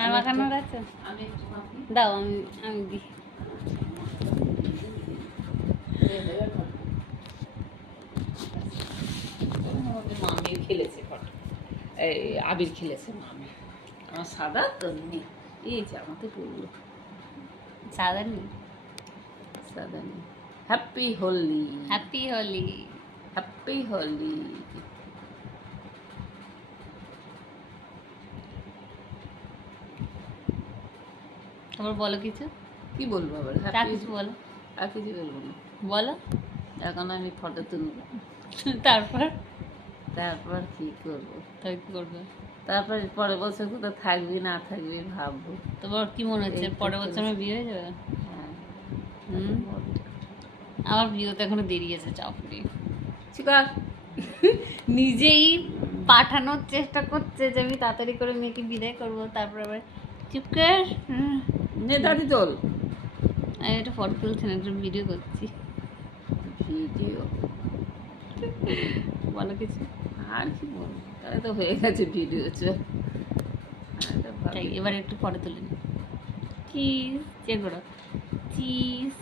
আর মাখানোর আছে? দাও, আমি আমি দিই। মামি খেলেছে ফটো, এই আবির খেলেছে মামি। আমার সাদা তো নেই, এই যে আমাকে পড়লো সাদা নেই? সাদা নেই। Happy Holi, happy Holi. Happy Holi. তারপর বলো কিছু। কি বলবো আবার? তা হ্যাপি, কিছু বলো। আর কিছু বলবো না। বলো। এখন আমি ফটো তুলবো, তারপর তারপর কি করবো? তাই কি করবে? তারপর পরের বছর কোথাও থাকবি না থাকবি ভাববো। তোমার কি মনে হচ্ছে এই তো পরের বছর আমার চলছে। বিয়ে হয়ে যাবে? হ্যাঁ, হুম, আমার বিয়ে তো এখনো দেরি আছে, চাপ নেই। চিকার নিজেই পাঠানোর চেষ্টা করছে যে আমি তাড়াতাড়ি করে মেয়েকে বিদায় করবো, তারপর আবার চুপ কর। নে দাদি তোল আমি একটা ফটো তুলছি না, একটা ভিডিও করছি। ভিডিও। বলো কিছু। আর কি বলবো, তাহলে তো হয়ে গেছে ভিডিও। চল তাই এবার একটু ফটো তুলে নি। চিজ চেক করো। চিজ